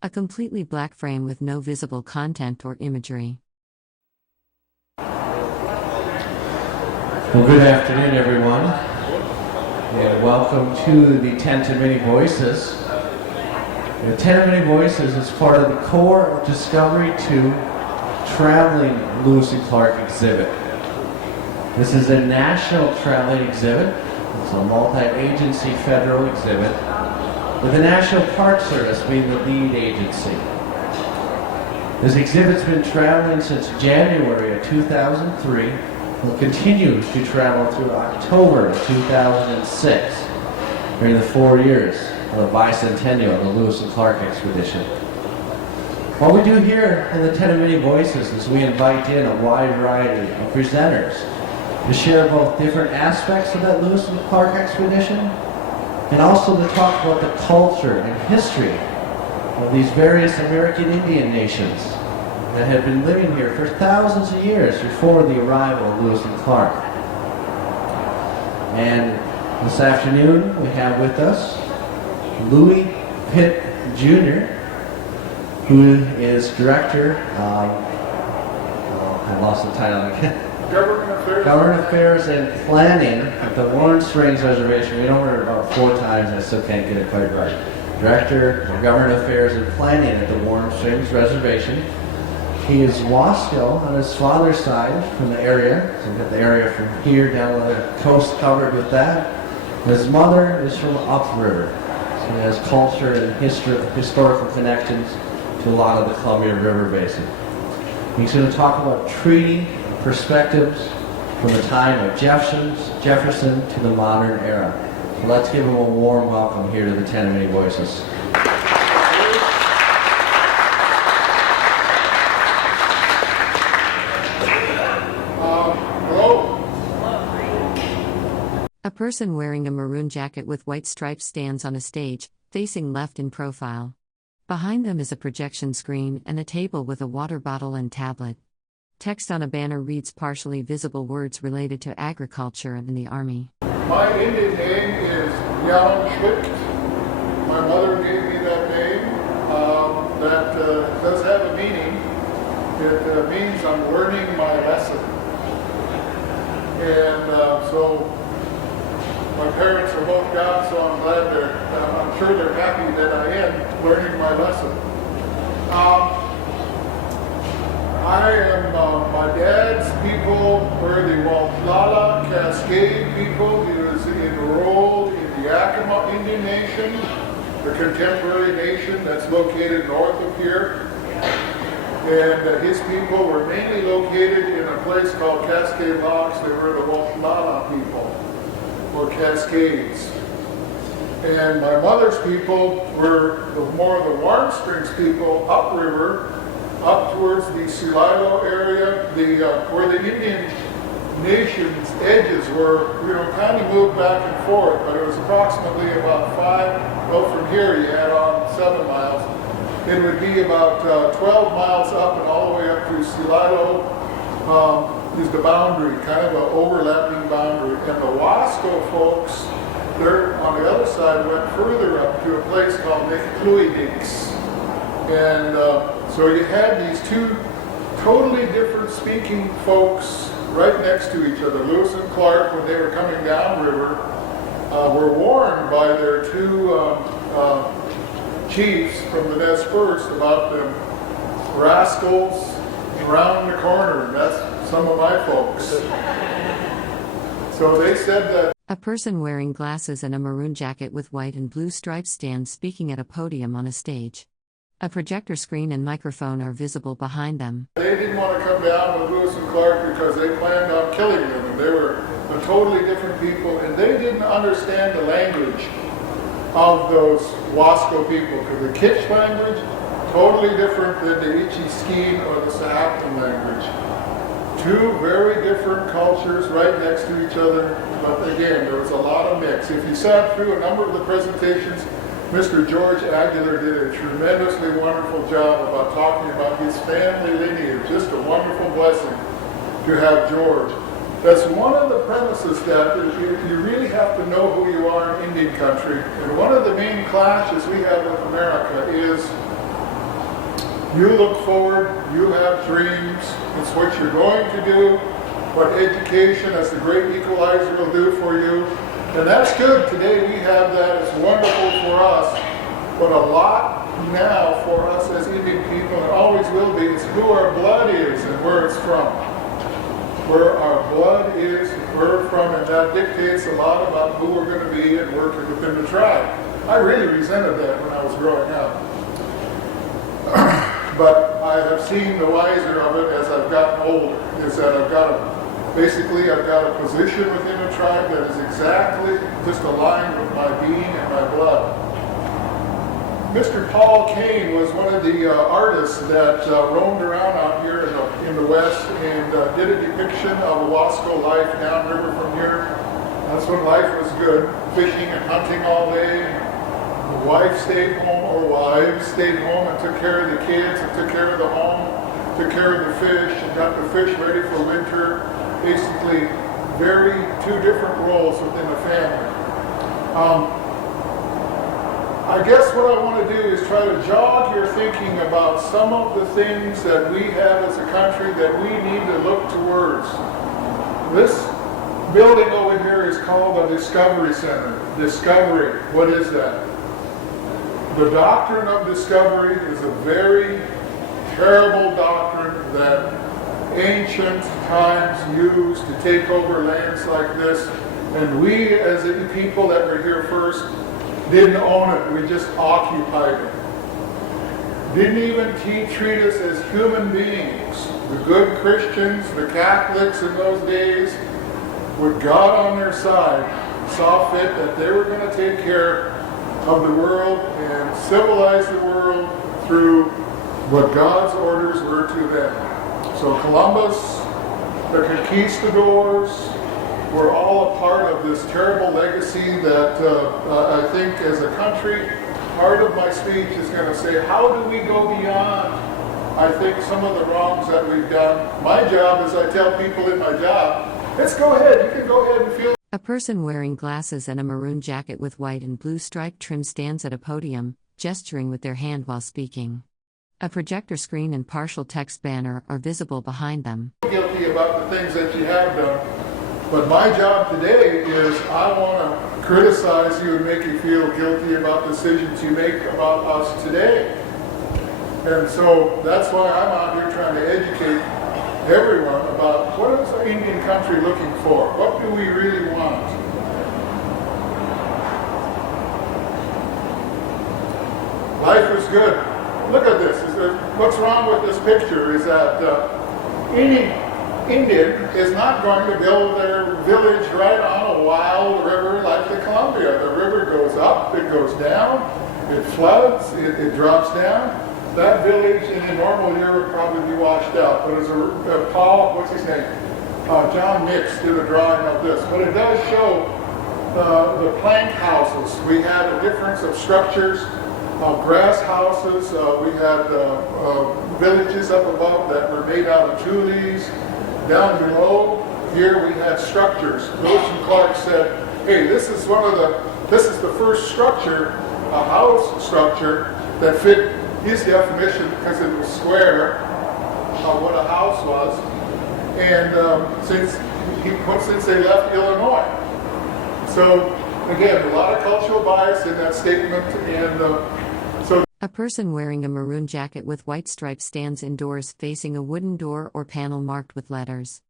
A completely black frame with no visible content or imagery. Well, good afternoon, everyone, and welcome to the Tent of Many Voices. The Tent of Many Voices is part of the core Discovery 2 traveling Lewis and Clark exhibit. This is a national traveling exhibit. It's a multi-agency federal exhibit, with the National Park Service being the lead agency. This exhibit's been traveling since January of 2003. Will continue to travel through October of 2006 during the 4 years of the Bicentennial of the Lewis and Clark expedition. What we do here in the Tent of Many Voices is we invite in a wide variety of presenters to share both different aspects of that Lewis and Clark expedition and also to talk about the culture and history of these various American Indian nations that had been living here for thousands of years before the arrival of Lewis and Clark. And this afternoon we have with us Louis Pitt Jr., who is director of, I lost the title again. Government Affairs and Planning at the Warm Springs Reservation. We know her about 4 times, I still can't get it quite right. Director of Government Affairs and Planning at the Warm Springs Reservation. He is Wasco on his father's side from the area. So we've got the area from here down the coast covered with that. His mother is from upriver. So he has culture and historical connections to a lot of the Columbia River Basin. He's going to talk about treaty perspectives from the time of Jefferson to the modern era. So let's give him a warm welcome here to the Tent of Many Voices. A person wearing a maroon jacket with white stripes stands on a stage, facing left in profile. Behind them is a projection screen and a table with a water bottle and tablet. Text on a banner reads partially visible words related to agriculture and the Army. My Indian name is Schmidt. My mother gave me that name. That does have a meaning. It means I'm learning my lesson. And so my parents are both gone, so I'm glad I'm sure they're happy that I am learning my lesson. I am, my dad's people were the Waltlala Cascade people. He was enrolled in the Yakima Indian Nation, the contemporary nation that's located north of here. And his people were mainly located in a place called Cascade Locks. They were the Waltlala people, or Cascades. And my mother's people were more of the Warm Springs people upriver, up towards the Celilo area, where the Indian nation's edges were, kind of moved back and forth, but it was approximately about from here you add on 7 miles, it would be about 12 miles up and all the way up to Celilo is the boundary, kind of an overlapping boundary. And the Wasco folks, they're on the other side, went further up to a place called Nickluidix. And so you had these two totally different speaking folks right next to each other. Lewis and Clark, when they were coming downriver, were warned by their two chiefs from the Nez Perce about them rascals around the corner, and that's some of my folks. So they said that a person wearing glasses and a maroon jacket with white and blue stripes stands speaking at a podium on a stage. A projector screen and microphone are visible behind them. They didn't want to come down with Lewis and Clark because they planned on killing them, and they were a totally different people, and they didn't understand the language of those Wasco people, because the Kitch language, totally different than the Ichi-Skeen or the Sahakan language. Two very different cultures right next to each other, but again, there was a lot of mix. If you sat through a number of the presentations, Mr. George Aguilar did a tremendously wonderful job about talking about his family lineage. Just a wonderful blessing to have George. That's one of the premises that you really have to know who you are in Indian country. And one of the main clashes we have with America is You look forward, you have dreams, it's what you're going to do, what education as the great equalizer will do for you. And that's good. Today we have that. It's wonderful for us. But a lot now for us as Indian people, and always will be, is who our blood is and where it's from. Where our blood is and where we're from, and that dictates a lot about who we're going to be and working within the tribe. I really resented that when I was growing up. But I have seen the wiser of it as I've gotten older, is that I've got a position within a tribe that is exactly just aligned with my being and my blood. Mr. Paul Kane was one of the artists that roamed around out here in the West and did a depiction of a Wasco life downriver from here. That's when life was good, fishing and hunting all day. The wife stayed home, or wives stayed home and took care of the kids and took care of the home, took care of the fish and got the fish ready for winter. Basically, two different roles within the family. I guess what I want to do is try to jog your thinking about some of the things that we have as a country that we need to look towards. This building over here is called the Discovery Center. Discovery, what is that? The Doctrine of Discovery is a very terrible doctrine that ancient times used to take over lands like this. And we, as the people that were here first, didn't own it. We just occupied it. Didn't even treat us as human beings. The good Christians, the Catholics in those days, with God on their side, saw fit that they were going to take care of the world and civilize the world through what God's orders were to them. So Columbus, the conquistadors, were all a part of this terrible legacy that I think as a country, part of my speech is going to say, how do we go beyond, I think, some of the wrongs that we've done? My job, as I tell people in my job, let's go ahead, you can go ahead and feel. A person wearing glasses and a maroon jacket with white and blue striped trim stands at a podium, gesturing with their hand while speaking. A projector screen and partial text banner are visible behind them. Guilty about the things that you have done, but my job today is I want to criticize you and make you feel guilty about decisions you make about us today. And so that's why I'm out here trying to educate everyone about what is our Indian country looking for? What do we really want? Life is good. Look at this. What's wrong with this picture is that any Indian is not going to build their village right on a wild river like the Columbia. The river goes up, it goes down, it floods, it drops down. That village in a normal year would probably be washed out. But as Paul, what's his name? John Nix did a drawing of this. But it does show the plank houses. We had a difference of structures, grass houses. We had villages up above that were made out of tules. Down below here we had structures. Lewis Clark said, hey, this is the first structure, a house structure that fit his definition because it was square of what a house was, and since they left Illinois. So again, a lot of cultural bias in that statement, and so. A person wearing a maroon jacket with white stripes stands indoors facing a wooden door or panel marked with letters.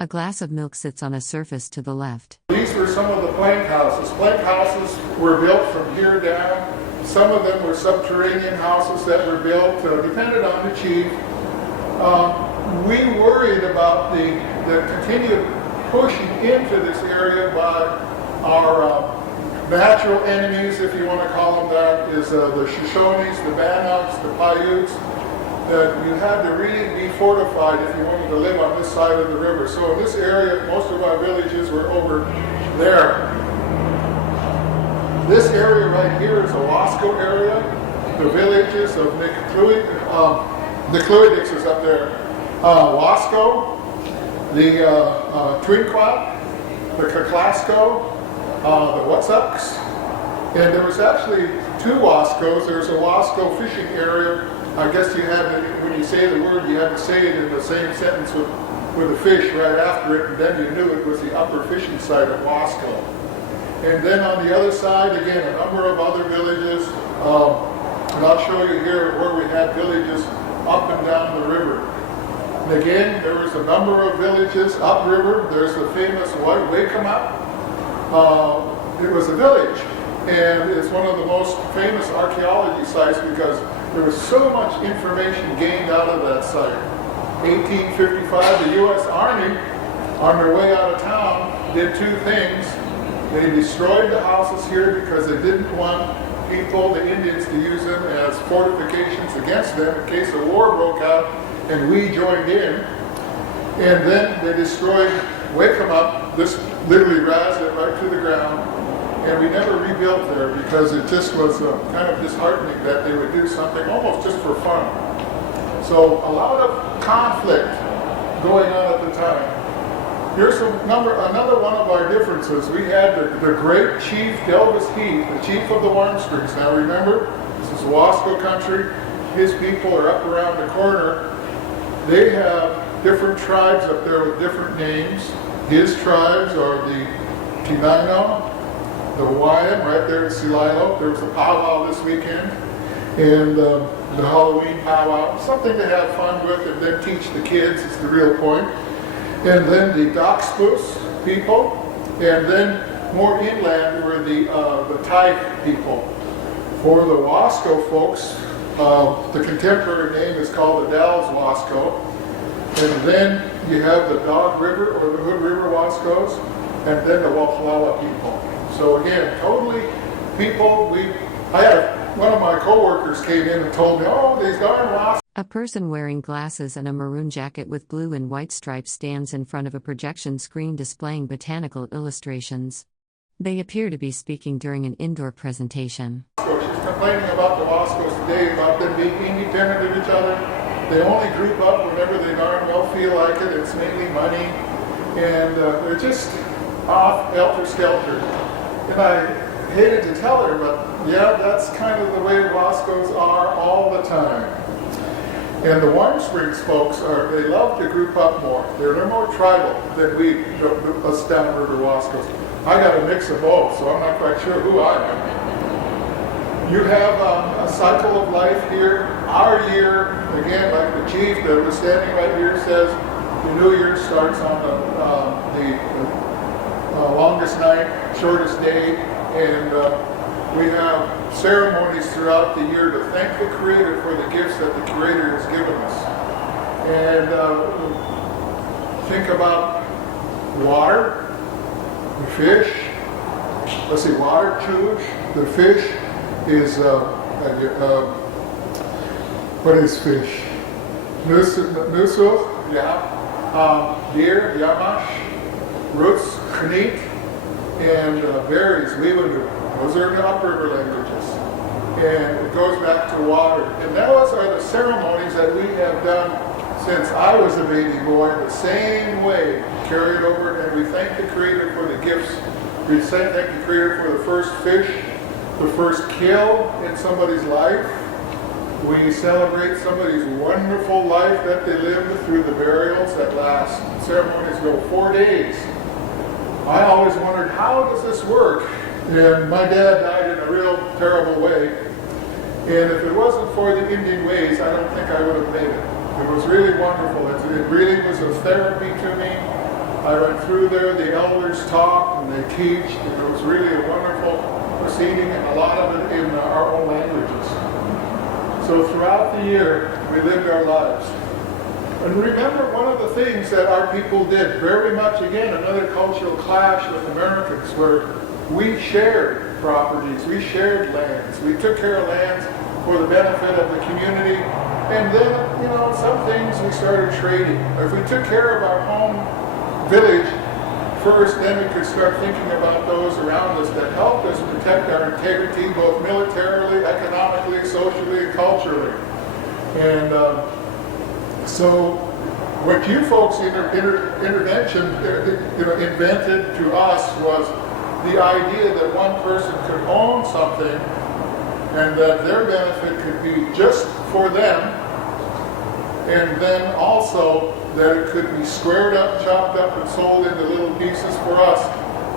A glass of milk sits on a surface to the left. These were some of the plank houses. Plank houses were built from here down. Some of them were subterranean houses that were built, depended on the chief. We worried about the continued pushing into this area by our natural enemies, if you want to call them that, is the Shoshones, the Bannocks, the Paiutes, that you had to really be fortified if you wanted to live on this side of the river. So in this area, most of our villages were over there. This area right here is a Wasco area. The villages of the Cluidics is up there. Wasco, the Twinquat, the Kaklasco, the Whatsucks. And there was actually two Wascos. There's a Wasco fishing area I guess you had to, when you say the word, you had to say it in the same sentence with a fish right after it, and then you knew it was the upper fishing site of Wasco. And then on the other side, again, a number of other villages. And I'll show you here where we had villages up and down the river. And again, there was a number of villages upriver. There's the famous Wakemup. It was a village, and it's one of the most famous archaeology sites because there was so much information gained out of that site. 1855, the U.S. Army, on their way out of town, did two things. They destroyed the houses here because they didn't want people, the Indians, to use them as fortifications against them in case a war broke out and we joined in. And then they destroyed Wakemup, this literally razed it right to the ground, and we never rebuilt there because it just was kind of disheartening that they would do something almost just for fun. So a lot of conflict going on at the time. Here's another one of our differences. We had the great Chief Delvis Heath, the chief of the Warm Springs. Now remember, this is Wasco country. His people are up around the corner. They have different tribes up there with different names. His tribes are the Tenino, the Hawaiian, right there in Sililo. There was a powwow this weekend. And the Halloween powwow, something to have fun with and then teach the kids is the real point. And then the Doxpus people, and then more inland were the Thai people. For the Wasco folks, the contemporary name is called the Dalles Wasco. And then you have the Dog River or the Hood River Wascos, and then the Wallflala people. So again, totally people, one of my coworkers came in and told me, oh, these darn Wascos. A person wearing glasses and a maroon jacket with blue and white stripes stands in front of a projection screen displaying botanical illustrations. They appear to be speaking during an indoor presentation. She's complaining about the Wascos today, about them being independent of each other. They only group up whenever they darn well feel like it. It's mainly money. And they're just off helter-skelter. And I hated to tell her, but yeah, that's kind of the way Wascos are all the time. And the Warm Springs folks they love to group up more. They're more tribal than us downriver Wascos. I got a mix of both, so I'm not quite sure who I am. You have a cycle of life here. Our year, again, like the chief that was standing right here says, the new year starts on the longest night, shortest day, and we have ceremonies throughout the year to thank the Creator for the gifts that the Creator has given us. And think about water, the fish. Let's see, water, chuj. The fish is, what is fish? Nusuch, yeah. Deer, yamash. Roots, kneet. And berries, leavenworth. Those are the upriver languages. And it goes back to water. And those are the ceremonies that we have done since I was a baby boy, the same way, carried over, and we thank the Creator for the gifts. We thank the Creator for the first fish, the first kill in somebody's life. We celebrate somebody's wonderful life that they lived through the burials that last. Ceremonies go 4 days. I always wondered, how does this work? And my dad died in a real terrible way. And if it wasn't for the Indian ways, I don't think I would have made it. It was really wonderful. It really was a therapy to me. I went through there, the elders talked and they teach. And it was really a wonderful proceeding, and a lot of it in our own languages. So throughout the year, we lived our lives. And remember, one of the things that our people did, very much, again, another cultural clash with Americans, where we shared properties, we shared lands, we took care of lands for the benefit of the community, and then, some things we started trading. If we took care of our home village first, then we could start thinking about those around us that helped us protect our integrity, both militarily, economically, socially, and culturally. And so what you folks intervention invented to us was the idea that one person could own something and that their benefit could be just for them, and then also that it could be squared up, chopped up, and sold into little pieces for us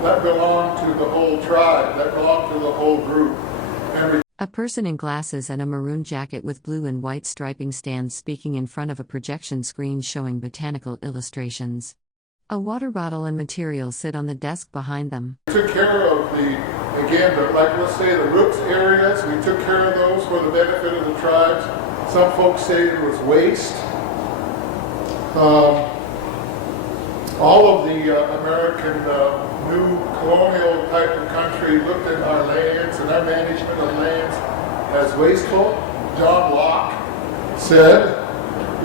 that belong to the whole tribe, that belong to the whole group. A person in glasses and a maroon jacket with blue and white striping stands speaking in front of a projection screen showing botanical illustrations. A water bottle and materials sit on the desk behind them. We took care of let's say the roots areas, we took care of those for the benefit of the tribes. Some folks say it was waste. All of the American new colonial type of country looked at our lands and our management of lands as wasteful. John Locke said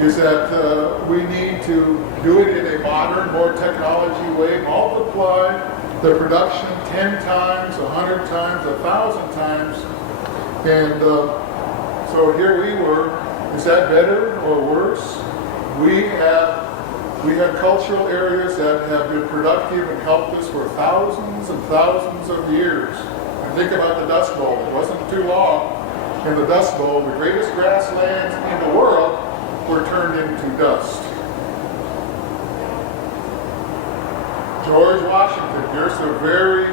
is that we need to do it in a modern, more technology way, multiply the production 10 times, 100 times, 1,000 times. And so here we were. Is that better or worse? We have cultural areas that have been productive and helped us for thousands and thousands of years. And think about the Dust Bowl. It wasn't too long. In the Dust Bowl, the greatest grasslands in the world were turned into dust. George Washington, here's a very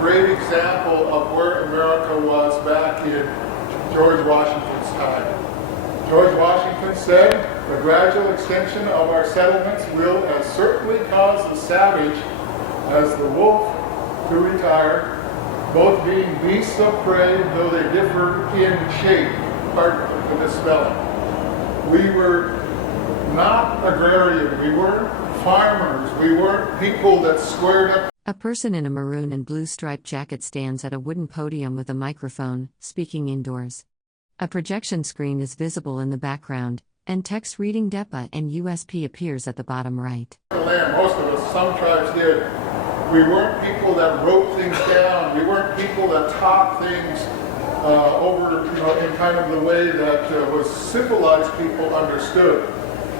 great example of where America was back in George Washington's time. George Washington said, the gradual extension of our settlements will as certainly cause the savage as the wolf to retire, both being beasts of prey, though they differ in shape. Pardon the misspelling. We were not agrarian, we weren't farmers, we weren't people that squared up. A person in a maroon and blue striped jacket stands at a wooden podium with a microphone, speaking indoors. A projection screen is visible in the background, and text reading DEPA and USP appears at the bottom right. Most of us, some tribes did. We weren't people that wrote things down. We weren't people that taught things over, in kind of the way that was civilized people understood.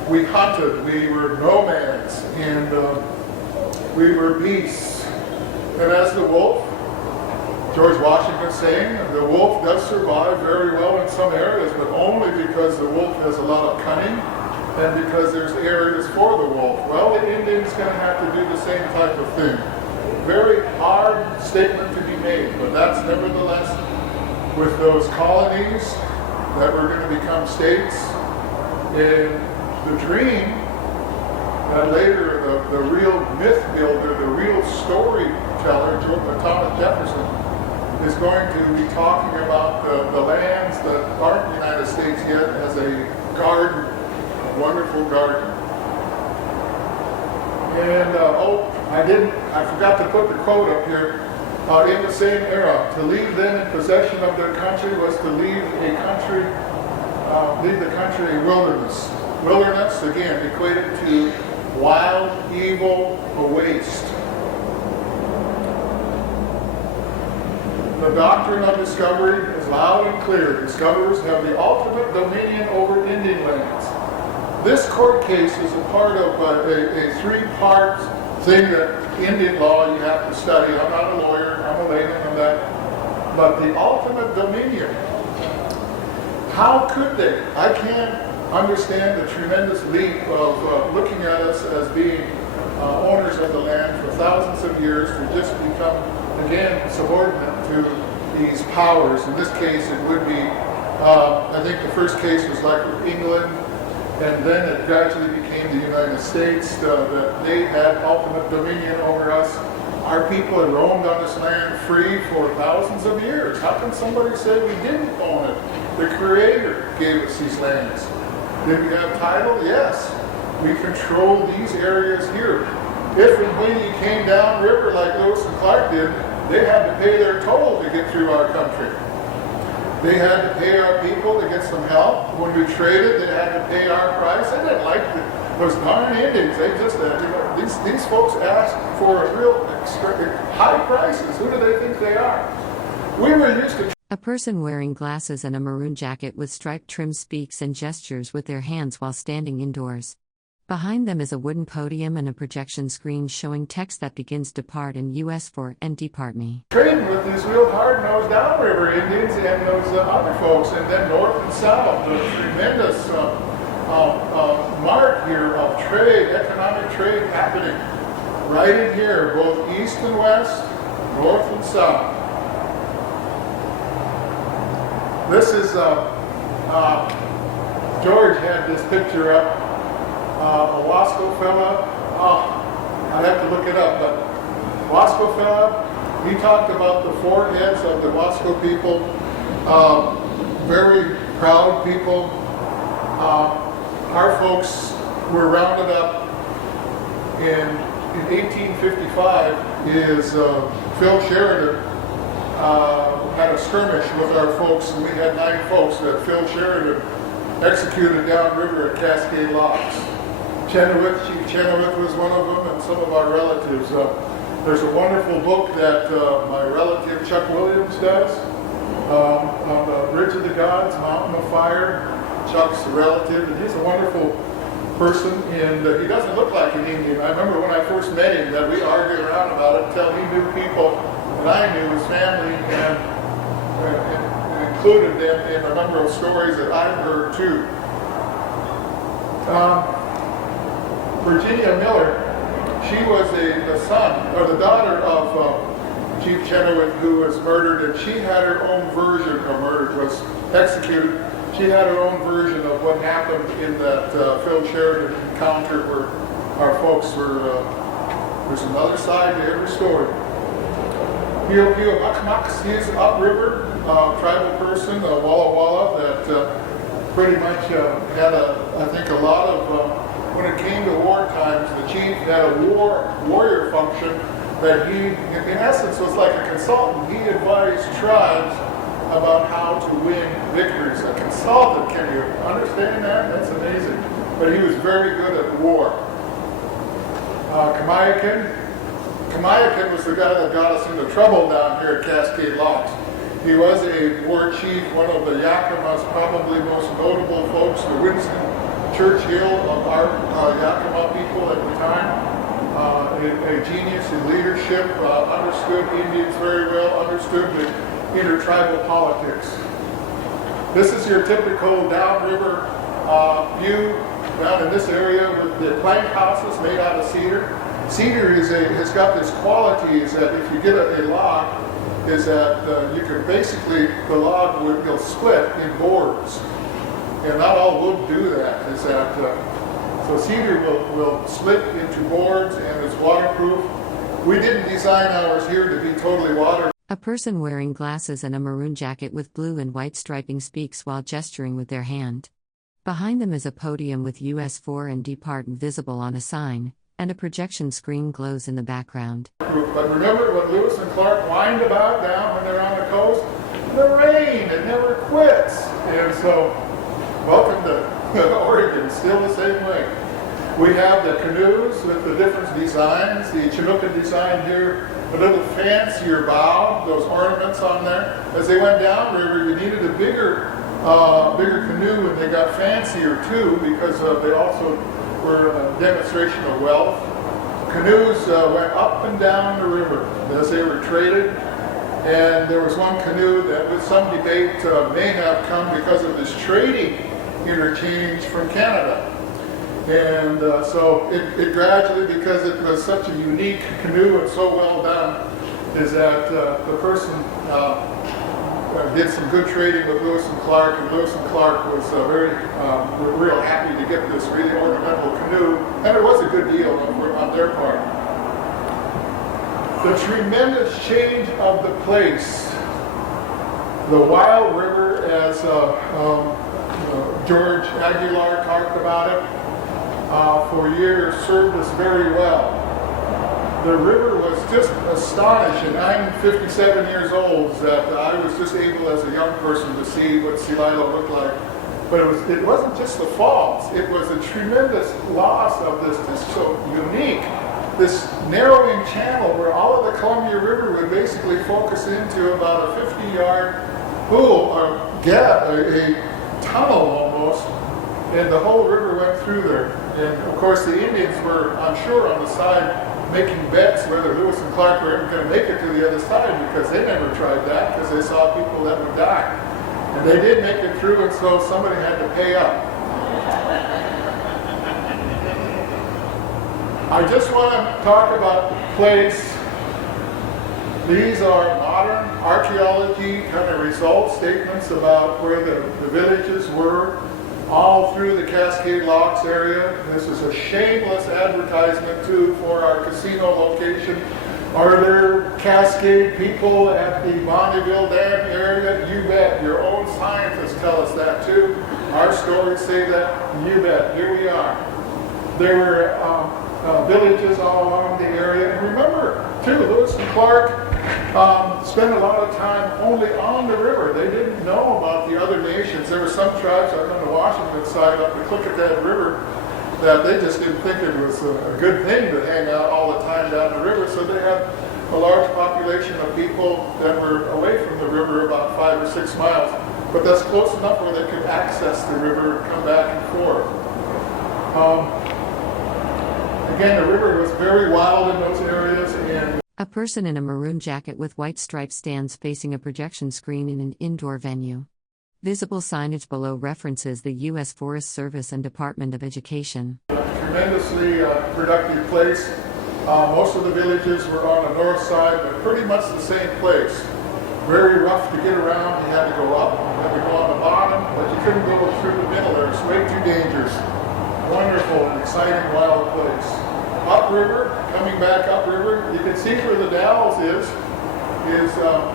We hunted. We were nomads, and we were beasts. And as the wolf, George Washington saying, the wolf does survive very well in some areas, but only because the wolf has a lot of cunning and because there's areas for the wolf. Well, the Indian's going to have to do the same type of thing. Very hard statement to be made, but that's nevertheless with those colonies that were going to become states. And the dream that later the real myth builder, the real storyteller, Thomas Jefferson, is going to be talking about the lands that aren't the United States yet as a garden, a wonderful garden. And I forgot to put the quote up here. In the same era, to leave them in possession of their country was to leave the country a wilderness. Wilderness, again, equated to wild, evil, a waste. The Doctrine of Discovery is loud and clear. Discoverers have the ultimate dominion over Indian lands. This court case is a part of a three-part thing that Indian law you have to study. I'm not a lawyer, I'm a layman on that. But the ultimate dominion, how could they? I can't understand the tremendous leap of looking at us as being owners of the land for thousands of years to just become, again, subordinate to these powers. In this case, it would be, I think the first case was like with England, and then it gradually became the United States, that they had ultimate dominion over us. Our people had roamed on this land free for thousands of years. How can somebody say we didn't own it? The Creator gave us these lands. Did we have title? Yes. We control these areas here. If and when you came down river like Lewis and Clark did, they had to pay their toll to get through our country. They had to pay our people to get some help. When we traded, they had to pay our price. They didn't like those darn Indians. They just, these folks asked for real high prices. Who do they think they are? We were used to. A person wearing glasses and a maroon jacket with striped trim speaks and gestures with their hands while standing indoors. Behind them is a wooden podium and a projection screen showing text that begins "Depart" in US for "and depart me." Trading with these real hard-nosed downriver Indians and those other folks, and then north and south, the tremendous mark here of trade, economic trade happening right in here, both east and west, north and south. This is, George had this picture up, a Wasco fella, I'd have to look it up, but Wasco fella, he talked about the foreheads of the Wasco people, very proud people. Our folks were rounded up in 1855 is Phil Sheridan had a skirmish with our folks, and we had 9 folks that Phil Sheridan executed downriver at Cascade Locks. Chief Chenoweth was one of them, and some of our relatives. There's a wonderful book that my relative Chuck Williams does on the Bridge of the Gods, Mountain of Fire. Chuck's a relative, and he's a wonderful person, and he doesn't look like an Indian. I remember when I first met him that we argued around about it until he knew people that I knew, his family, and included them in a number of stories that I've heard too. Virginia Miller, she was the son or the daughter of Chief Chenoweth, who was murdered, and she had her own version of murder, was executed. She had her own version of what happened in that Phil Sheridan encounter where our folks were, there's another side to every story. Pio Pio Akmaks, he's upriver, tribal person, a Walla Walla, that pretty much had I think a lot of, when it came to war times, the chief had a warrior function that he, in essence, was like a consultant. He advised tribes about how to win victories. A consultant, can you understand that? That's amazing. But he was very good at war. Kamayakin was the guy that got us into trouble down here at Cascade Locks. He was a war chief, one of the Yakima's probably most notable folks, the Winston Churchill of our Yakima people at the time. A genius in leadership, understood Indians very well, understood the intertribal politics. This is your typical downriver view down in this area with the plank houses made out of cedar. Cedar has got this quality is that if you get a log, is that you can basically, the log will split in boards. And not all wood do that. Is that so cedar will split into boards and it's waterproof. We didn't design ours here to be totally waterproof. A person wearing glasses and a maroon jacket with blue and white striping speaks while gesturing with their hand. Behind them is a podium with US 4 and depart visible on a sign, and a projection screen glows in the background. But remember what Lewis and Clark whined about down when they're on the coast? The rain, it never quits. And so, welcome to Oregon, still the same way. We have the canoes with the different designs, the Chinook design here, a little fancier bow, those ornaments on there. As they went downriver, you needed a bigger canoe, and they got fancier too because they also were a demonstration of wealth. Canoes went up and down the river as they were traded, and there was one canoe that with some debate may have come because of this trading interchange from Canada. And so it gradually, because it was such a unique canoe and so well done, is that the person did some good trading with Lewis and Clark, and Lewis and Clark was real happy to get this really ornamental canoe, and it was a good deal on their part. The tremendous change of the place, the Wild River, as George Aguilar talked about it, for years served us very well. The river was just astonishing. I'm 57 years old, that I was just able as a young person to see what Celilo looked like. But it wasn't just the falls. It was a tremendous loss of this, just so unique, this narrowing channel where all of the Columbia River would basically focus into about a 50-yard pool, or a tunnel almost, And the whole river went through there. And of course the Indians were, I'm sure, on the side making bets whether Lewis and Clark were ever going to make it to the other side, because they never tried that, because they saw people that would die. And they did make it through, and so somebody had to pay up. I just want to talk about the place. These are modern archaeology kind of result statements about where the villages were, all through the Cascade Locks area. This is a shameless advertisement too for our casino location. Are there Cascade people at the Bonneville Dam area? You bet. Your own scientists tell us that too. Our stories say that. You bet. Here we are. There were villages all along the area. And remember too, Lewis and Clark spent a lot of time only on the river. They didn't know about the other nations. There were some tribes up on the Washington side, up the Klickitat River, that they just didn't think it was a good thing to hang out all the time down the river. So they had a large population of people that were away from the river about 5 or 6 miles. But that's close enough where they could access the river and come back and forth. Again, the river was very wild in those areas. And a person in a maroon jacket with white stripes stands facing a projection screen in an indoor venue. Visible signage below references the U.S. Forest Service and Department of Education. Tremendously productive place. Most of the villages were on the north side, but pretty much the same place. Very rough to get around. You had to go up, you had to go on the bottom, but you couldn't go through the middle there. It's way too dangerous. Wonderful, exciting, wild place. Upriver, coming back upriver, you can see where the Dalles is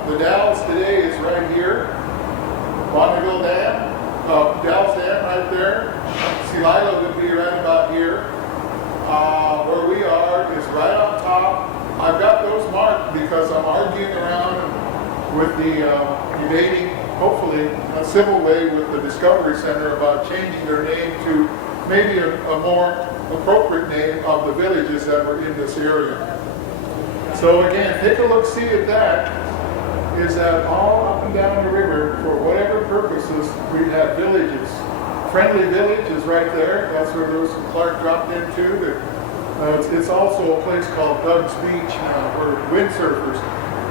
the Dalles today is right here. Bonneville Dam, Dalles Dam right there. Celilo would be right about here. Where we are is right on top. I've got those marked because I'm arguing around with the debating, hopefully, a civil way with the Discovery Center about changing their name to maybe a more appropriate name of the villages that were in this area. So again, take a look, see at that. Is that all up and down the river, for whatever purposes, we have villages. Friendly Village is right there. That's where Lewis and Clark dropped into. It's also a place called Doug's Beach now, where windsurfers.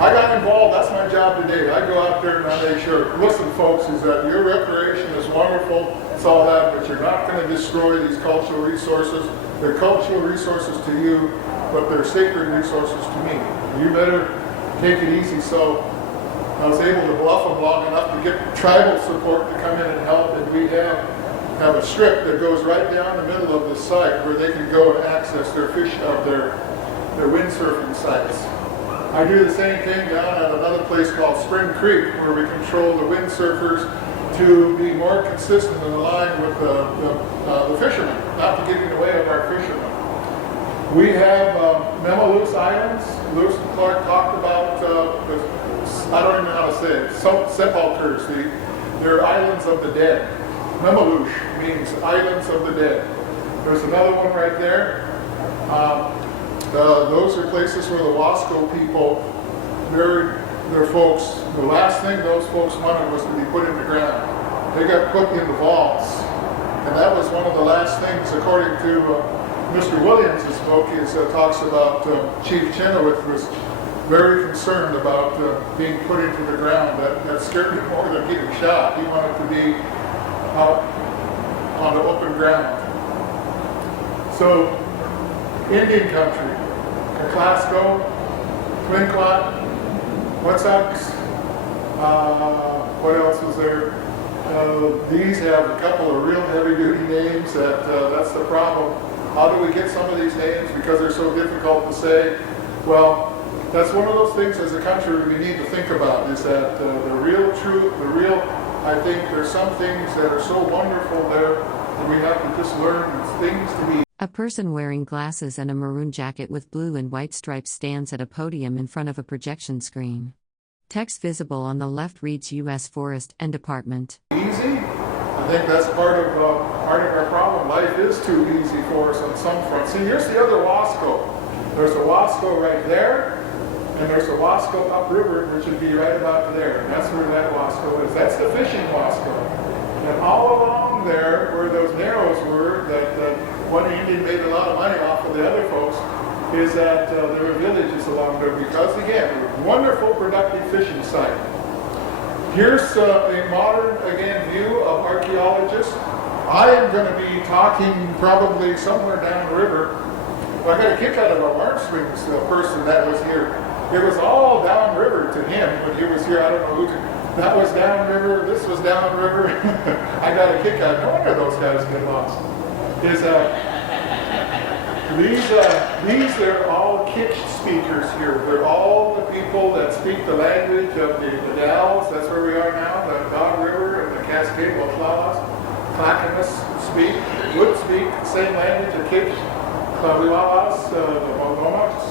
I got involved, that's my job today. I go out there and I make sure, listen folks, is that your recreation is wonderful, it's all that, but you're not going to destroy these cultural resources. They're cultural resources to you, but they're sacred resources to me. You better take it easy. So I was able to bluff them long enough to get tribal support to come in and help, and we have a strip that goes right down the middle of the site where they can go and access their their windsurfing sites. I do the same thing down at another place called Spring Creek, where we control the windsurfers to be more consistent and aligned with the fishermen, not to get in the way of our fishermen. We have Memaloose Islands. Lewis and Clark talked about, I don't even know how to say it, sepulchres. They're islands of the dead. Memaloose means islands of the dead. There's another one right there. Those are places where the Wasco people buried their folks. The last thing those folks wanted was to be put in the ground. They got put in the vaults. And that was one of the last things, according to Mr. Williams' book, talks about Chief Chenoweth was very concerned about being put into the ground. That scared him more than getting shot. He wanted to be out on the open ground. So, Indian country, Kalasko, Twinquat, Wet'sucks, what else was there? These have a couple of real heavy-duty names. That's the problem. How do we get some of these names? Because they're so difficult to say. Well, that's one of those things as a country we need to think about, is that the real truth, I think there's some things that are so wonderful there that we have to just learn things to be. A person wearing glasses and a maroon jacket with blue and white stripes stands at a podium in front of a projection screen. Text visible on the left reads U.S. Forest and Department. Easy? I think that's part of our problem. Life is too easy for us on some fronts. See, here's the other Wasco. There's a Wasco right there, and there's a Wasco upriver, which would be right about there. And that's where that Wasco is. That's the fishing Wasco. And all along there, where those narrow Indian made a lot of money off of the other folks, is that there were villages along there because, again, it was a wonderful, productive fishing site. Here's a modern, again, view of archaeologists. I am going to be talking probably somewhere downriver. I got a kick out of a Warm Springs person that was here. It was all downriver to him when he was here. I don't know who that was downriver, this was downriver. I got a kick out. No wonder those guys get lost. These are all Kitch speakers here. They're all the people that speak the language of the Dalles. That's where we are now, the Dog River and the Cascade Waklalas. Clackamas speak, would speak the same language of Kitch. Claviwalas, the Mogomas,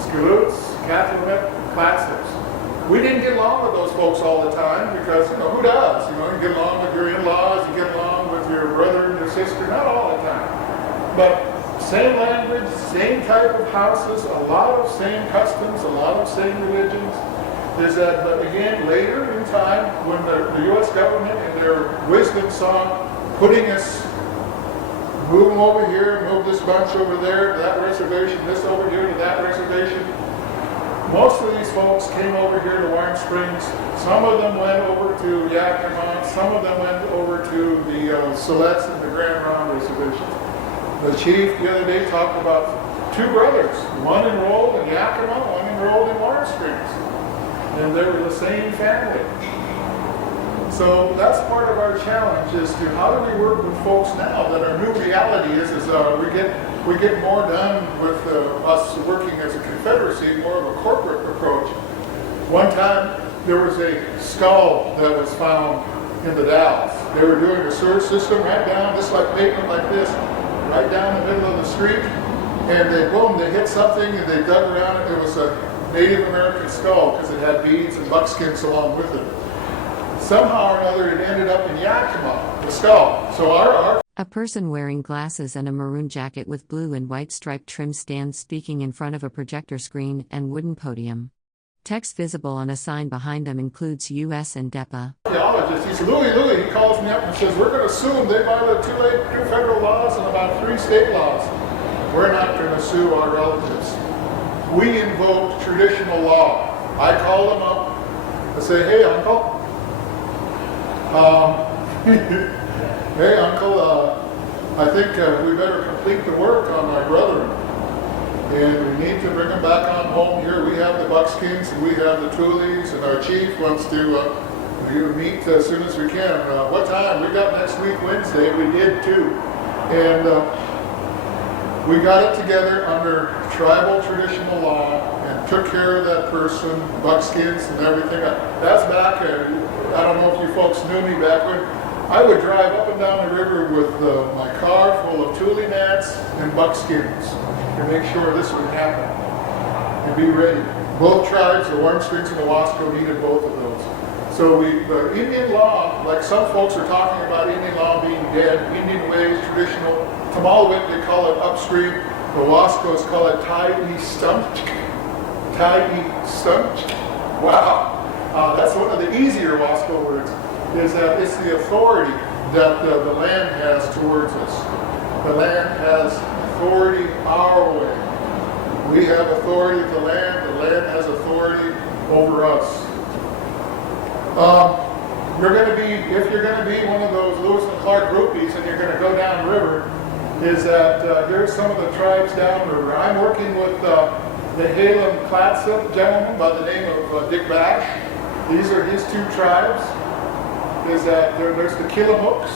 Skiloots, Cathlamet, Clatsips. We didn't get along with those folks all the time because, who does? You get along with your in-laws, you get along with your brother and your sister, not all the time. But same language, same type of houses, a lot of same customs, a lot of same religions. But again, later in time, when the U.S. government in their wisdom saw putting us, move them over here, move this bunch over there to that reservation, this over here to that reservation. Most of these folks came over here to Warm Springs. Some of them went over to Yakima. Some of them went over to the Siletz and the Grand Ronde reservations. The chief the other day talked about two brothers, one enrolled in Yakima, one enrolled in Warm Springs. And they were the same family. So that's part of our challenge is to how do we work with folks now that our new reality is we get more done with us working as a confederacy, more of a corporate approach. One time there was a skull that was found in the Dalles. They were doing a sewer system right down, just like pavement like this, right down the middle of the street, and they hit something and they dug around it. It was a Native American skull because it had beads and buckskins along with it. Somehow or another it ended up in Yakima, the skull. So A person wearing glasses and a maroon jacket with blue and white striped trim stands speaking in front of a projector screen and wooden podium. Text visible on a sign behind them includes US and DEPA. Archaeologist, he's Louis, he calls me up and says, we're going to sue them. They violated two federal laws and about 3 state laws. We're not going to sue our relatives. We invoke traditional law. I call them up. I say, hey, Uncle. Hey, Uncle, I think we better complete the work on my brother. And we need to bring them back on home here. We have the buckskins and we have the toolies, and our chief wants to meet as soon as we can. What time? We got next week, Wednesday. We did too. And we got it together under tribal traditional law and took care of that person, buckskins and everything. That's back, I don't know if you folks knew me back when I would drive up and down the river with my car full of tule mats and buckskins to make sure this would happen and be ready. Both tribes, the Warm Springs and the Wasco, needed both of those. So the Indian law, like some folks are talking about Indian law being dead, Indian ways, traditional, Tamalwit, they call it upstream. The Wascos call it tie-e stumped. Tie-e stumped. Wow. That's one of the easier Wasco words, is that it's the authority that the land has towards us. The land has authority our way. We have authority of the land has authority over us. If you're going to be one of those Lewis and Clark groupies and you're going to go down river, is that here's some of the tribes downriver. I'm working with the Halem Clatsop gentleman by the name of Dick Bash. These are his 2 tribes. Is that there's the Killamooks.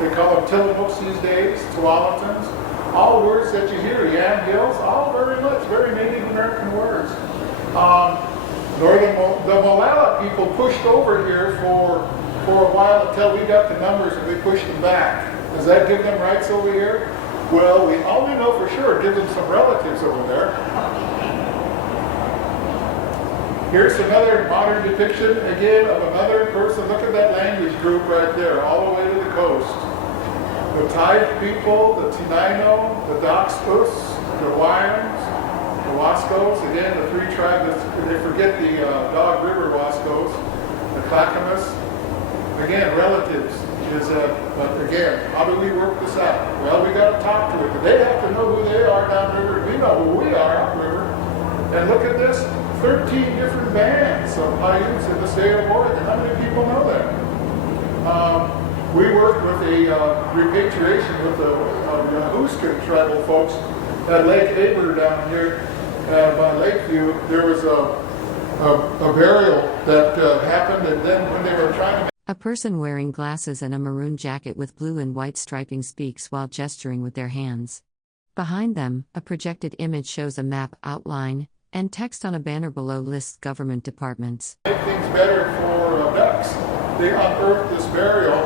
They call them Tillamook's these days, Tuolumnes. All words that you hear, Yam Hills, all very Native American words. The Molalla people pushed over here for a while until we got the numbers and we pushed them back. Does that give them rights over here? Well, we only know for sure it gives them some relatives over there. Here's another modern depiction, again, of another person. Look at that language group right there, all the way to the coast. The Tide people, the Tenino, the Doxpus, the Wyans, the Wascos, again, the 3 tribes, they forget the Dog River Wascos, the Clackamas, again, relatives. is that, but again, how do we work this out? Well, we got to talk to it. They have to know who they are downriver. We know who we are upriver. And look at this, 13 different bands of Paiutes in the state of Oregon. How many people know that? We worked with a repatriation with the Wasco tribal folks at Lake Aber down here by Lakeview. There was a burial that happened, and then when they were trying to... A person wearing glasses and a maroon jacket with blue and white striping speaks while gesturing with their hands. Behind them, a projected image shows a map outline, and text on a banner below lists government departments. Make things better for ducks. They unearthed this burial,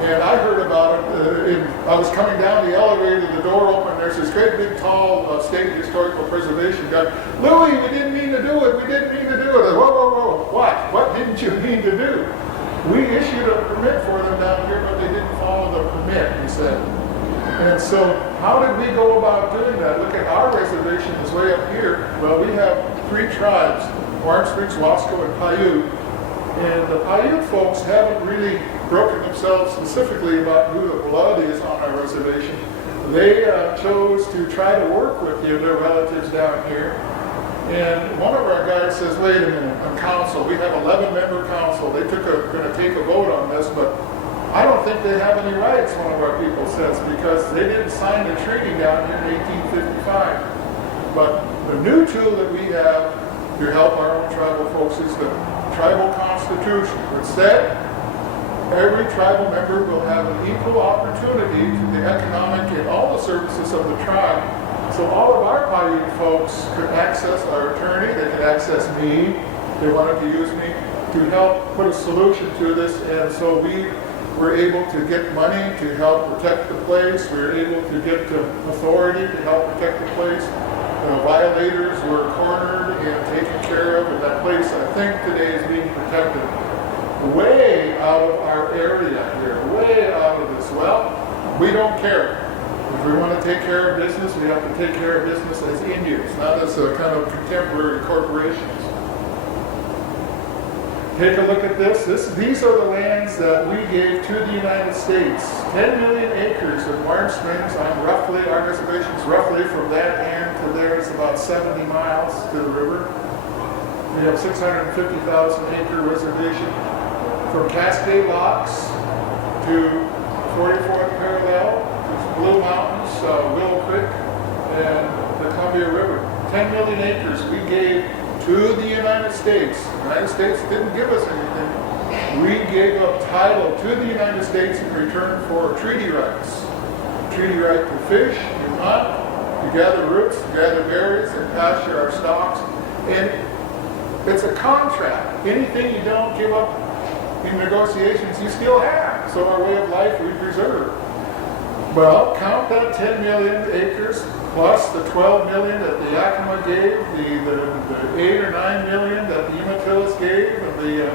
and I heard about it. I was coming down the elevator, the door opened, there's this great big tall state historical preservation guy. Louis, we didn't mean to do it, we didn't mean to do it. Whoa, whoa, whoa, what? What didn't you mean to do? We issued a permit for them down here, but they didn't follow the permit, he said. And so, how did we go about doing that? Look at our reservation is way up here. Well, we have 3 tribes, Warm Springs, Wasco, and Paiute. And the Paiute folks haven't really broken themselves specifically about who the blood is on our reservation. They chose to try to work with their relatives down here. And one of our guys says, wait a minute, a council. We have 11-member council. They going to take a vote on this, but I don't think they have any rights, one of our people says, because they didn't sign the treaty down here in 1855. But the new tool that we have to help our own tribal folks is the tribal constitution. It said every tribal member will have an equal opportunity to the economic and all the services of the tribe. So all of our Paiute folks could access our attorney, they could access me, they wanted to use me to help put a solution to this, and so we were able to get money to help protect the place, we were able to get authority to help protect the place. Violators were cornered and taken care of, and that place, I think, today is being protected. Way out of our area here, way out of this. Well, we don't care. If we want to take care of business, we have to take care of business as Indians, not as a kind of contemporary corporations. Take a look at this. These are the lands that we gave to the United States. 10 million acres of Warm Springs on roughly, our reservation is roughly from that end to there is about 70 miles to the river. We have 650,000 acre reservation from Cascade Locks to 44th parallel, to Blue Mountains, Willow Creek, and the Columbia River. 10 million acres we gave to the United States. The United States didn't give us anything. We gave up title to the United States in return for treaty rights. Treaty right to fish, to hunt, to gather roots, to gather berries, and pasture our stocks. And it's a contract. Anything you don't give up in negotiations, you still have. So our way of life we preserve. Well, count that 10 million acres plus the 12 million that the Yakima gave, the 8 or 9 million that the Umatillus gave, and the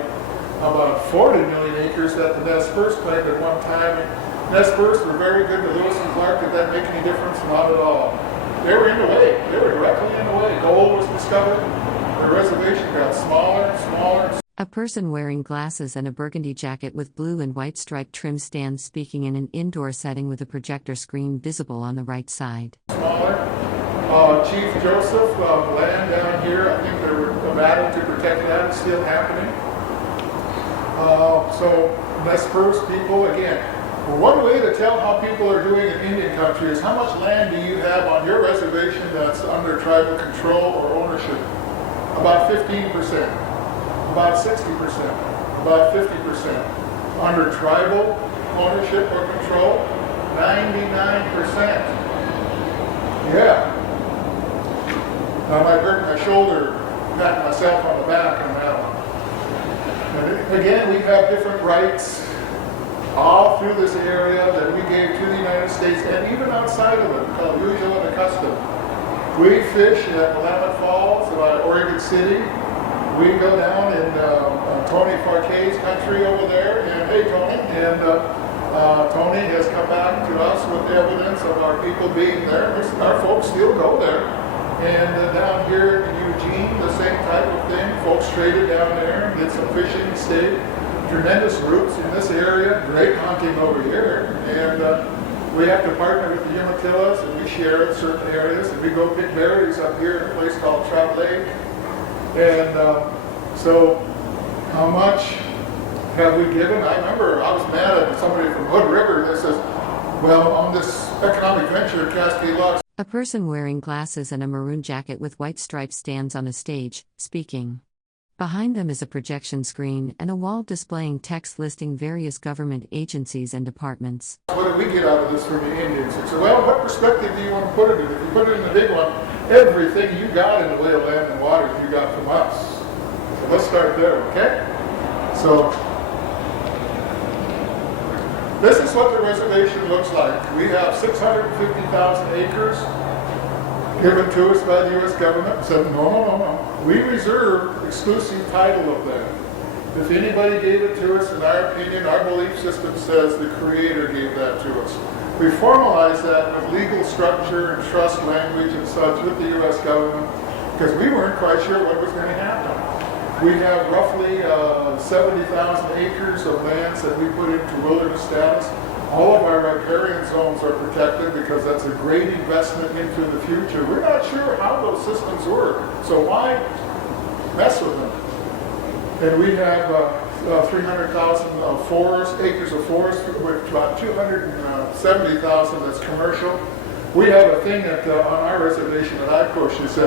about 40 million acres that the Nez Perce claimed at one time. Nez Perce were very good to Lewis and Clark. Did that make any difference? Not at all. They were in the way. They were directly in the way. Gold was discovered. The reservation got smaller and smaller. A person wearing glasses and a burgundy jacket with blue and white striped trim stands speaking in an indoor setting with a projector screen visible on the right side. Smaller. Chief Joseph, land down here, I think there was a battle to protect that. It's still happening. So Nez Perce people, again, one way to tell how people are doing in Indian country is how much land do you have on your reservation that's under tribal control or ownership? About 15%. About 60%, about 50%. Under tribal ownership or control, 99%. Yeah. I might hurt my shoulder, pat myself on the back on that one. And again, we have different rights all through this area that we gave to the United States and even outside of it, called usual and custom. We fish at Willamette Falls, Oregon City. We go down in Tony Farquet's country over there, and hey Tony, and Tony has come back to us with evidence of our people being there. Our folks still go there. And down here in Eugene, the same type of thing. Folks traded down there and did some fishing, stayed. tremendous roots in this area, great hunting over here, and we have to partner with the Umatillas, and we share certain areas, and we go pick berries up here in a place called Trout Lake. And so how much have we given? I remember I was mad at somebody from Hood River that says, well, on this economic venture at Cascade Locks. A person wearing glasses and a maroon jacket with white stripes stands on a stage, speaking. Behind them is a projection screen and a wall displaying text listing various government agencies and departments. What do we get out of this from the Indians? They say, well, what perspective do you want to put it in? If you put it in the big one, everything you got in the way of land and water you got from us. So let's start there, okay? So this is what the reservation looks like. We have 650,000 acres given to us by the U.S. government. Said, no. We reserve exclusive title of that. If anybody gave it to us, in our opinion, our belief system says the Creator gave that to us. We formalize that with legal structure and trust language and such with the U.S. government because we weren't quite sure what was going to happen. We have roughly 70,000 acres of lands that we put into wilderness status. All of our riparian zones are protected because that's a great investment into the future. We're not sure how those systems work, so why mess with them? And we have 300,000 acres of forest, with about 270,000 that's commercial. We have a thing that on our reservation that I push is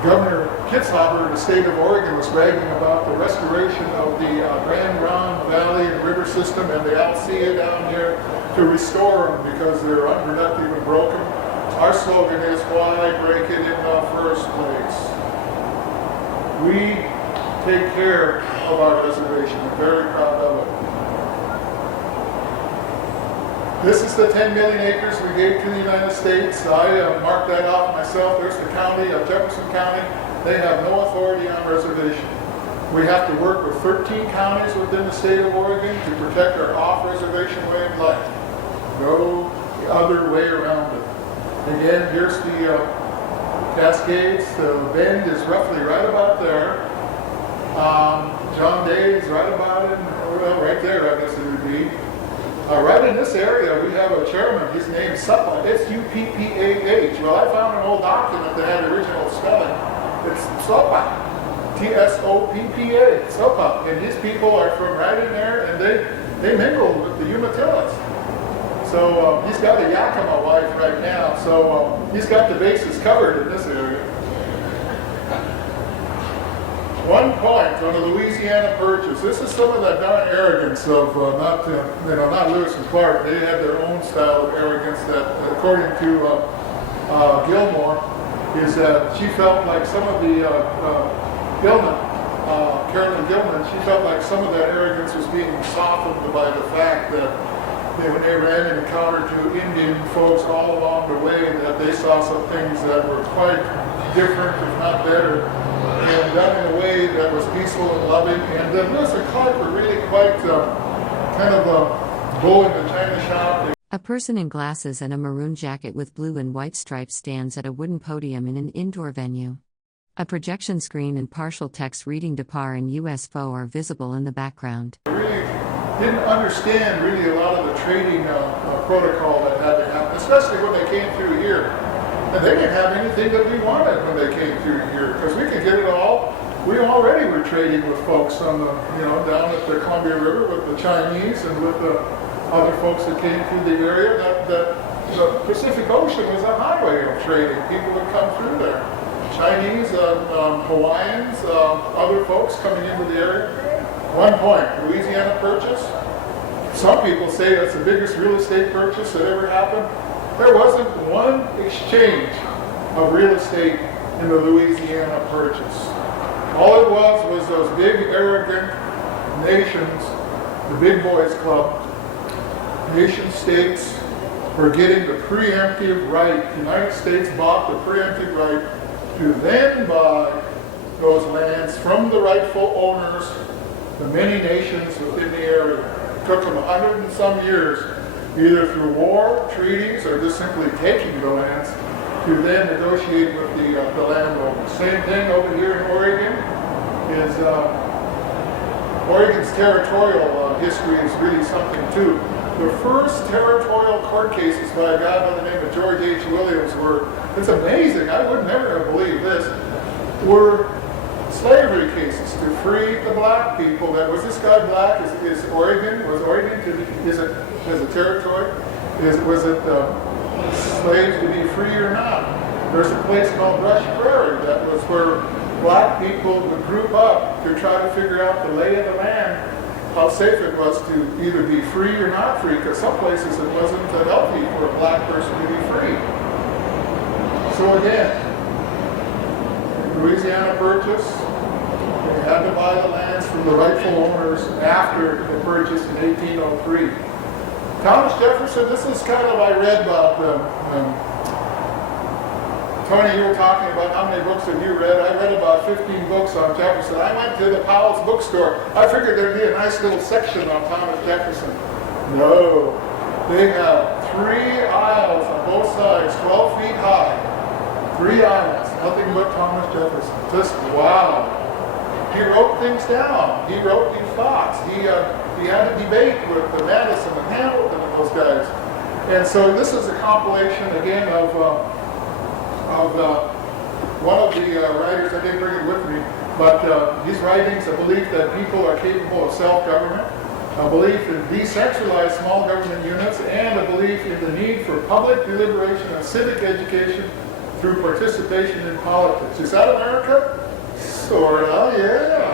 Governor Kitzhaber in the state of Oregon was bragging about the restoration of the Grand Ronde Valley and river system and the Alsea down here to restore them because they're unproductive and broken. Our slogan is, why break it in the first place? We take care of our reservation. I'm very proud of it. This is the 10 million acres we gave to the United States. I marked that off myself. There's the county of Jefferson County. They have no authority on reservation. We have to work with 13 counties within the state of Oregon to protect our off-reservation way of life. No other way around it. Again, here's the Cascades. The bend is roughly right about there. John Day is right about it. Well, right there, I guess it would be. Right in this area, we have a chairman. His name's Suppah, S-U-P-P-A-H. Well, I found an old document that had original spelling. It's Suppah, T-S-O-P-P-A, Suppah. And his people are from right in there, and they mingled with the Umatillas. So he's got a Yakima wife right now, so he's got the bases covered in this area. One point on the Louisiana Purchase. This is some of the darn arrogance of not Lewis and Clark. They had their own style of arrogance that, according to Gilmore, is that she felt like some of the Carolyn Gilman, she felt like some of that arrogance was being softened by the fact that when they ran and encountered two Indian folks all along the way, that they saw some things that were quite different, if not better, and done in a way that was peaceful and loving. And Lewis and Clark were really quite kind of a bull in the china shop. A person in glasses and a maroon jacket with blue and white stripes stands at a wooden podium in an indoor venue. A projection screen and partial text reading Depar and USFO are visible in the background. I really didn't understand really a lot of the trading protocol that had to happen, especially when they came through here. And they didn't have anything that we wanted when they came through here, because we could get it all. We already were trading with folks on the, down at the Columbia River with the Chinese and with the other folks that came through the area. That the Pacific Ocean was a highway of trading. People would come through there. Chinese, Hawaiians, other folks coming into the area. One point, Louisiana Purchase. Some people say that's the biggest real estate purchase that ever happened. There wasn't one exchange of real estate in the Louisiana Purchase. All it was those big, arrogant nations, the Big Boys Club, nation states, were getting the preemptive right. The United States bought the preemptive right to then buy those lands from the rightful owners, the many nations within the area. It took them 100 and some years, either through war, treaties, or just simply taking the lands, to then negotiate with the landowners. Same thing over here in Oregon is Oregon's territorial history is really something too. The first territorial court cases by a guy by the name of George H. Williams were, it's amazing, I would never have believed this, were slavery cases to free the black people. That was this guy black? Was Oregon as a territory? Was it slaves to be free or not? There's a place called Rush Prairie that was where black people would group up to try to figure out the lay of the land, how safe it was to either be free or not free, because some places it wasn't healthy for a black person to be free. So again, Louisiana Purchase, they had to buy the lands from the rightful owners after the purchase in 1803. Thomas Jefferson, this is kind of, I read about Tony, you were talking about how many books have you read. I read about 15 books on Jefferson. I went to the Powell's bookstore. I figured there'd be a nice little section on Thomas Jefferson. No. They have 3 aisles on both sides, 12 feet high. 3 aisles, nothing but Thomas Jefferson. Just wow. He wrote things down. He wrote these thoughts. He had a debate with the Madison and Hamilton and those guys. And so this is a compilation again of one of the writers. I didn't bring it with me, but his writings, a belief that people are capable of self-government, a belief in decentralized small government units, and a belief in the need for public deliberation and civic education through participation in politics. Is that America? Sort of, yeah.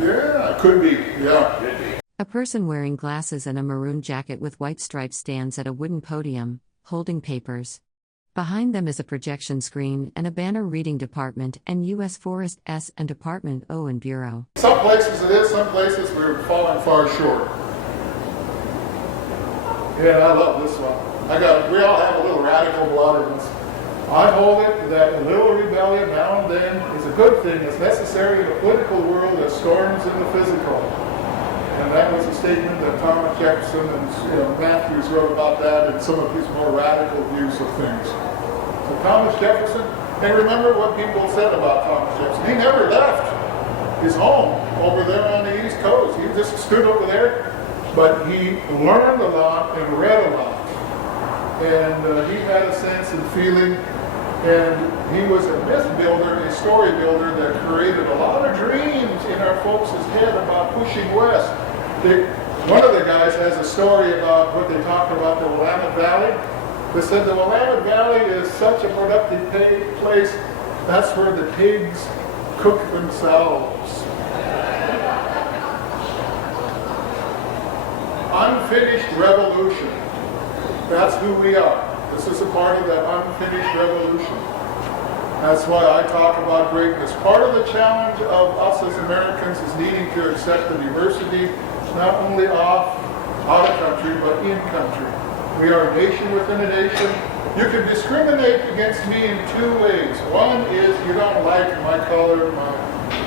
Yeah, could be, yeah. A person wearing glasses and a maroon jacket with white stripes stands at a wooden podium, holding papers. Behind them is a projection screen and a banner reading Department and U.S. Forest S and Department O and Bureau. Some places it is, some places we're falling far short. Yeah, I love this one. We all have a little radical blood in us. I hold it that a little rebellion now and then is a good thing. It's necessary in a political world that storms in the physical. And that was a statement that Thomas Jefferson and Matthews wrote about that in some of his more radical views of things. So Thomas Jefferson, and remember what people said about Thomas Jefferson. He never left his home over there on the East Coast. He just stood over there, but he learned a lot and read a lot. And he had a sense and feeling, and he was a myth builder, a story builder that created a lot of dreams in our folks' head about pushing west. One of the guys has a story about what they talked about the Willamette Valley. They said the Willamette Valley is such a productive place, that's where the pigs cook themselves. Unfinished revolution. That's who we are. This is a part of that unfinished revolution. That's why I talk about greatness. Part of the challenge of us as Americans is needing to accept the diversity, not only out of country, but in country. We are a nation within a nation. You can discriminate against me in 2 ways. One is you don't like my color, my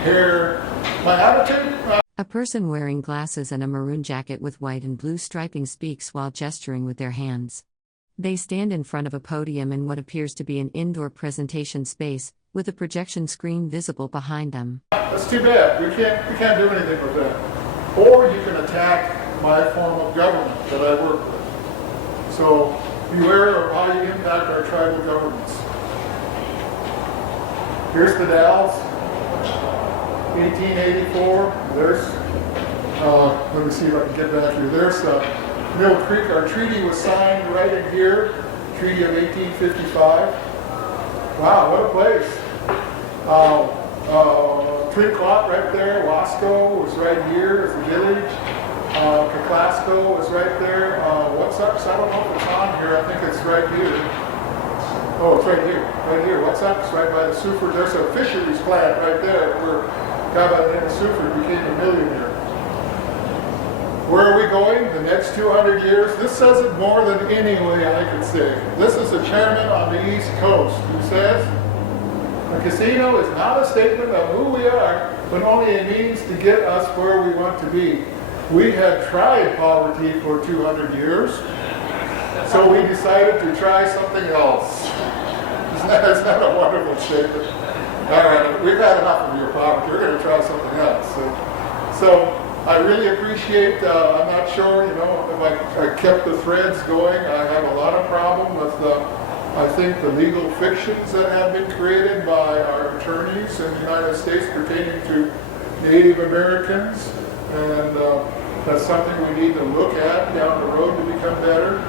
hair, my attitude. A person wearing glasses and a maroon jacket with white and blue striping speaks while gesturing with their hands. They stand in front of a podium in what appears to be an indoor presentation space, with a projection screen visible behind them. That's too bad. We can't do anything with that. Or you can attack my form of government that I work with. So beware of how you impact our tribal governments. Here's the Dalles, 1884. There's, let me see if I can get back here. There's Mill Creek. Our treaty was signed right in here, Treaty of 1855. Wow, what a place. Trinquoit right there, Wasco was right here as a village. Kaclasco is right there. What's up? I don't know if it's on here. I think it's right here. Oh, it's right here. Right here. What's up? It's right by the Suford. There's a fisheries plant right there where a guy by the name of Suford became a millionaire. Where are we going? The next 200 years? This says it more than any way I could say. This is the chairman on the East Coast who says, a casino is not a statement of who we are, but only a means to get us where we want to be. We had tried poverty for 200 years, so we decided to try something else. Isn't that a wonderful statement? All right, we've had enough of your poverty. We're going to try something else. So I really appreciate, I'm not sure, if I kept the threads going. I have a lot of problem with, I think, the legal fictions that have been created by our attorneys in the United States pertaining to Native Americans. And that's something we need to look at down the road to become better.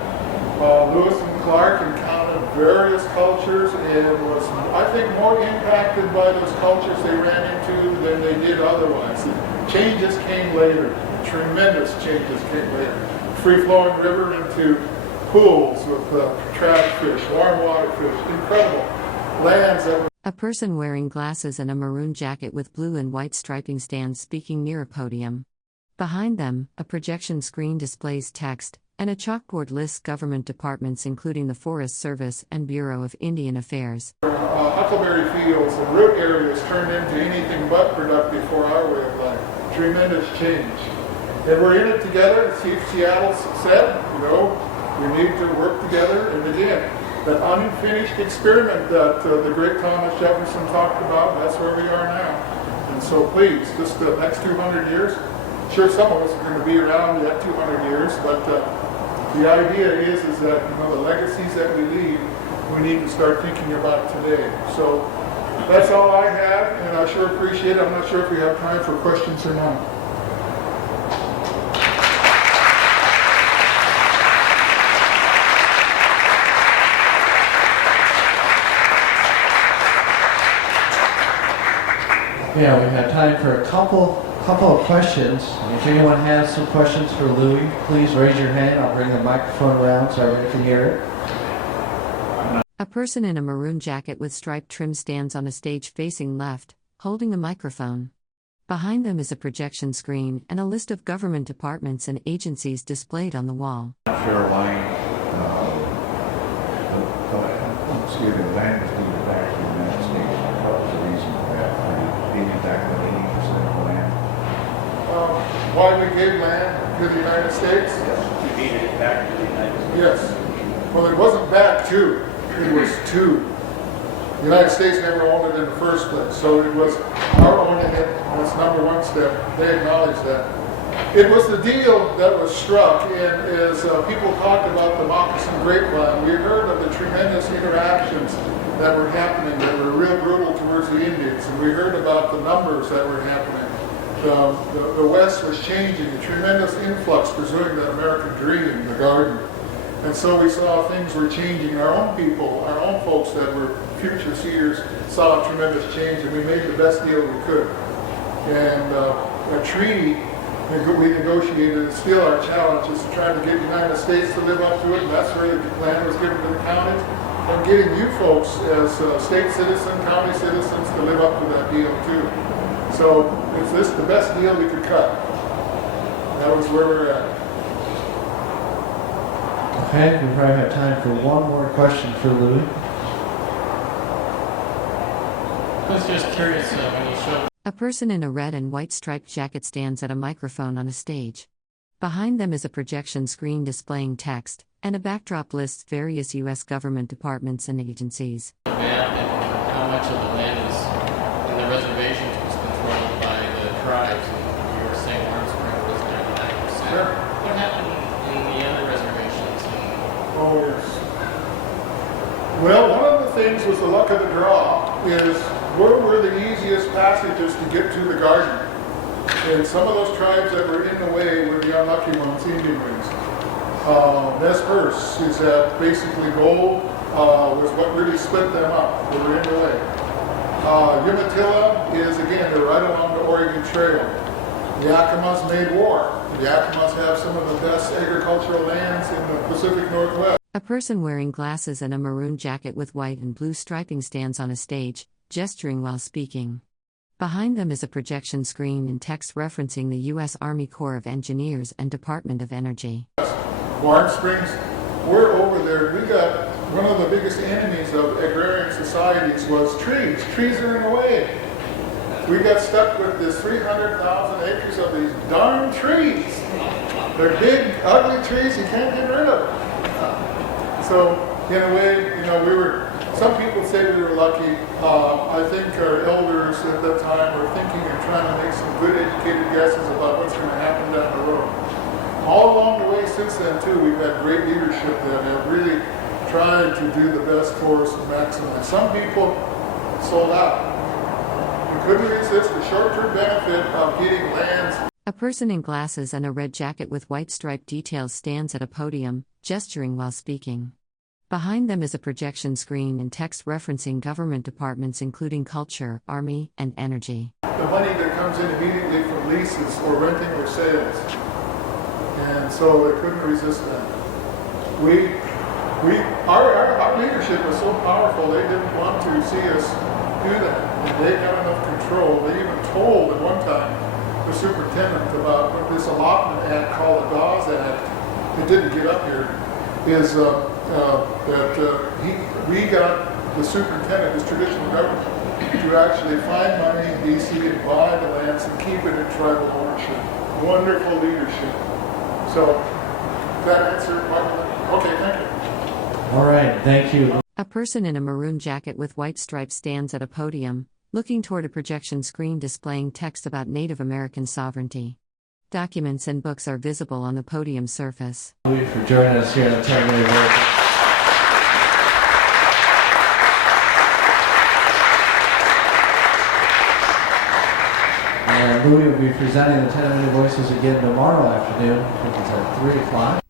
Lewis and Clark encountered various cultures and was, I think, more impacted by those cultures they ran into than they did otherwise. Changes came later. Tremendous changes came later. Free-flowing river into pools with trout fish, warm water fish, incredible lands that were. A person wearing glasses and a maroon jacket with blue and white striping stands speaking near a podium. Behind them, a projection screen displays text, and a chalkboard lists government departments including the Forest Service and Bureau of Indian Affairs. Huckleberry fields and root areas turned into anything but productive for our way of life. Tremendous change. And we're in it together. Chief Seattle said, we need to work together. And again, that unfinished experiment that the great Thomas Jefferson talked about, that's where we are now. And so please, just the next 200 years, sure some of us are going to be around yet 200 years, but the idea is that the legacies that we leave, we need to start thinking about today. So that's all I have, and I sure appreciate it. I'm not sure if we have time for questions or not. Yeah, we have time for a couple of questions. If anyone has some questions for Louis, please raise your hand. I'll bring the microphone around so everyone can hear it. A person in a maroon jacket with striped trim stands on a stage facing left, holding a microphone. Behind them is a projection screen and a list of government departments and agencies displayed on the wall. I'm not sure why the land was moved back to the United States. What was the reason for that? Being back with 80% of the land? Why we gave land to the United States? Yes. We needed it back to the United States. Yes. Well, it wasn't back to. It was to. The United States never owned it in the first place, so it was our owning it. That's number one step. They acknowledged that. It was the deal that was struck, and as people talked about the Moccasin Grapevine, we heard of the tremendous interactions that were happening that were real brutal towards the Indians, and we heard about the numbers that were happening. The West was changing, a tremendous influx pursuing the American dream, the garden. And so we saw things were changing. Our own people, our own folks that were future seers saw a tremendous change, and we made the best deal we could. And a treaty we negotiated is still our challenge, is to try to get the United States to live up to it, and that's where the land was given to the counties, and getting you folks as state citizens, county citizens to live up to that deal too. So is this the best deal we could cut? That was where we're at. Okay, we probably have time for one more question for Louis. I was just curious when you showed. A person in a red and white striped jacket stands at a microphone on a stage. Behind them is a projection screen displaying text, and a backdrop lists various U.S. government departments and agencies. The map and how much of the land is in the reservations was controlled by the tribes. And you were saying Warm Springs was 99%. Sure. What happened in the other reservations? Oh, yes. Well, one of the things was the luck of the draw, is where were the easiest passages to get to the garden? And some of those tribes that were in the way were the unlucky ones, Indian ones. Nez Perce is that basically gold was what really split them up. They were in the way. Umatilla is, again, they're right along the Oregon Trail. The Yakimas made war. The Yakimas have some of the best agricultural lands in the Pacific Northwest. A person wearing glasses and a maroon jacket with white and blue striping stands on a stage, gesturing while speaking. Behind them is a projection screen and text referencing the U.S. Army Corps of Engineers and Department of Energy. Warm Springs, we're over there. We got one of the biggest enemies of agrarian societies was trees. Trees are in the way. We got stuck with this 300,000 acres of these darn trees. They're big, ugly trees you can't get rid of. So, in a way, we were some people say we were lucky. I think our elders at that time were thinking and trying to make some good educated guesses about what's going to happen down the road. All along the way since then, too, we've had great leadership that have really tried to do the best for us and maximize. Some people sold out. We couldn't resist the short-term benefit of getting lands. A person in glasses and a red jacket with white striped details stands at a podium, gesturing while speaking. Behind them is a projection screen and text referencing government departments including Culture, Army, and Energy. The money that comes in immediately from leases or renting or sales. And so they couldn't resist that. Our leadership was so powerful, they didn't want to see us do that. And they got enough control. They even told at one time the superintendent about what this allotment act called the Dawes Act, it didn't get up here, is we got the superintendent, this traditional government, to actually find money in D.C. and buy the lands and keep it in tribal ownership. Wonderful leadership. So, that answer, okay, thank you. All right, thank you. A person in a maroon jacket with white stripes stands at a podium, looking toward a projection screen displaying text about Native American sovereignty. Documents and books are visible on the podium surface. Thank you for joining us here on the 10-minute voice. And Louis will be presenting the 10-minute voices again tomorrow afternoon. I think it's at 3 o'clock.